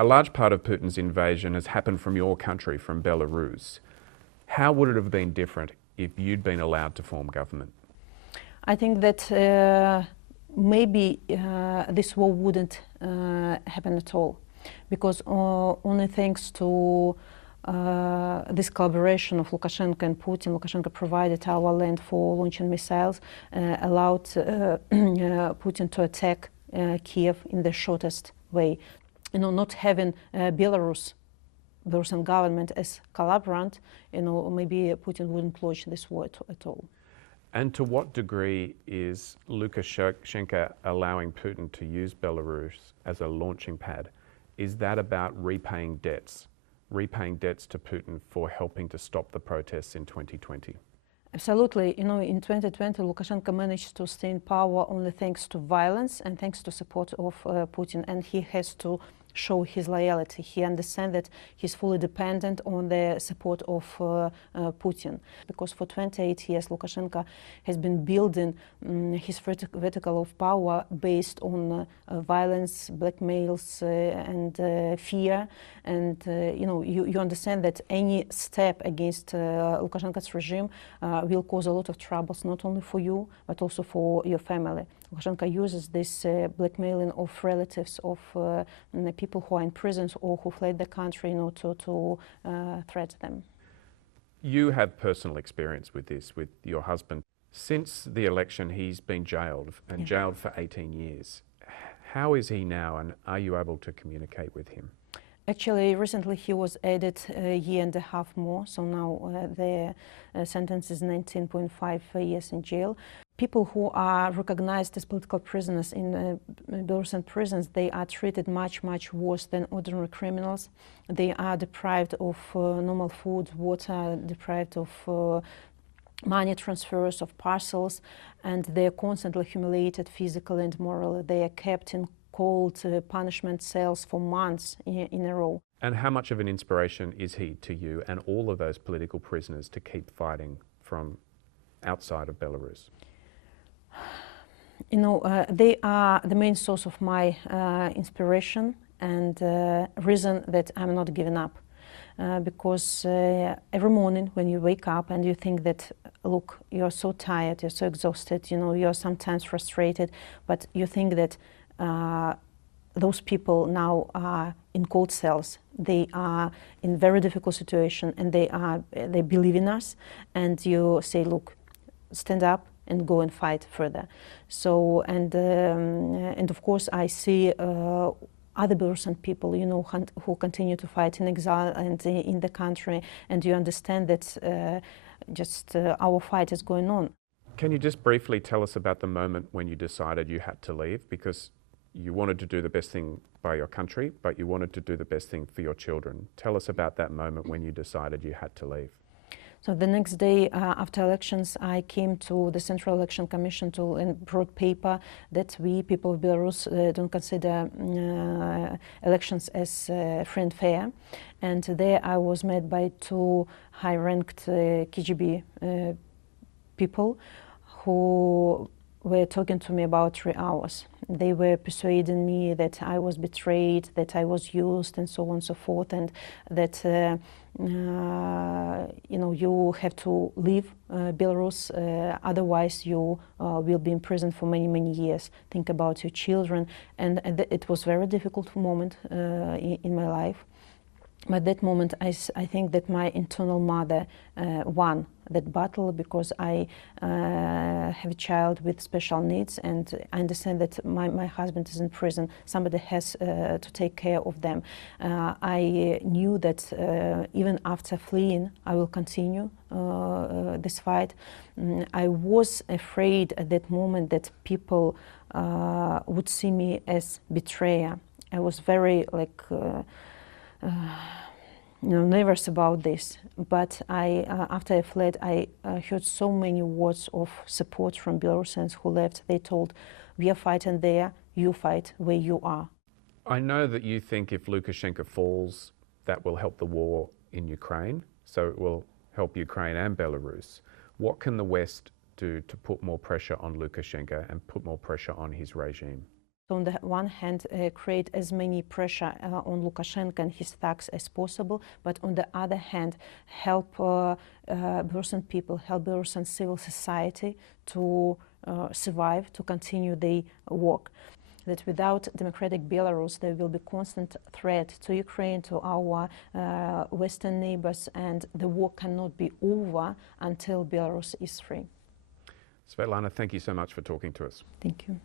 A large part of Putin's invasion has happened from your country, from Belarus. How would it have been different if you'd been allowed to form government? I think that maybe this war wouldn't happen at all, because only thanks to this collaboration of Lukashenko and Putin, Lukashenko provided our land for launching missiles, allowed Putin to attack Kiev in the shortest way. Not having Belarusian government as collaborant, maybe Putin wouldn't launch this war at all. And to what degree is Lukashenko allowing Putin to use Belarus as a launching pad? Is that about repaying debts to Putin for helping to stop the protests in 2020? Absolutely. In 2020, Lukashenko managed to stay in power only thanks to violence and thanks to support of Putin, and he has to show his loyalty. He understands that he's fully dependent on the support of Putin, because for 28 years Lukashenko has been building his vertical of power based on violence, blackmails, and fear. And you understand that any step against Lukashenko's regime will cause a lot of troubles, not only for you but also for your family. Lukashenko uses this blackmailing of relatives of people who are in prisons or who fled the country in order to threaten them. You have personal experience with this, with your husband. Since the election, he's been jailed and jailed for 18 years. How is he now, and are you able to communicate with him? Actually, recently he was added a year and a half more, so now the sentence is 19.5 years in jail. People who are recognized as political prisoners in Belarusian prisons, they are treated much, much worse than ordinary criminals. They are deprived of normal food, water, deprived of money transfers, of parcels, and they are constantly humiliated physically and morally. They are kept in cold punishment cells for months in a row. And how much of an inspiration is he to you and all of those political prisoners to keep fighting from outside of Belarus? They are the main source of my inspiration and reason that I'm not giving up. Because every morning when you wake up and you think that, look, you're so tired, you're so exhausted, you're sometimes frustrated, but you think that those people now are in cold cells. They are in very difficult situation, and they believe in us. And you say, look, stand up and go and fight further. So and of course I see other Belarusian people, who continue to fight in exile and in the country, and you understand that our fight is going on. Can you just briefly tell us about the moment when you decided you had to leave? Because you wanted to do the best thing by your country, but you wanted to do the best thing for your children. Tell us about that moment when you decided you had to leave. So the next day after elections, I came to the Central Election Commission and brought paper that we, people of Belarus, don't consider elections as free and fair. And there I was met by two high-ranked KGB people who were talking to me about 3 hours. They were persuading me that I was betrayed, that I was used, and so on and so forth, and that you have to leave Belarus, otherwise you will be in prison for many, many years. Think about your children, and it was a very difficult moment in my life. But at that moment, I think that my internal mother won that battle, because I have a child with special needs, and I understand that my husband is in prison. Somebody has to take care of them. I knew that even after fleeing, I will continue this fight. I was afraid at that moment that people would see me as betrayer. I was very nervous about this, but after I fled, I heard so many words of support from Belarusians who left. They told, we are fighting there, you fight where you are. I know that you think if Lukashenko falls, that will help the war in Ukraine, so it will help Ukraine and Belarus. What can the West do to put more pressure on Lukashenko and put more pressure on his regime? on the one hand, create as many pressure on Lukashenko and his thugs as possible, but on the other hand, help Belarusian people, help Belarusian civil society to survive, to continue their work. That without democratic Belarus, there will be constant threat to Ukraine, to our Western neighbors, and the war cannot be over until Belarus is free. Sviatlana, thank you so much for talking to us. Thank you.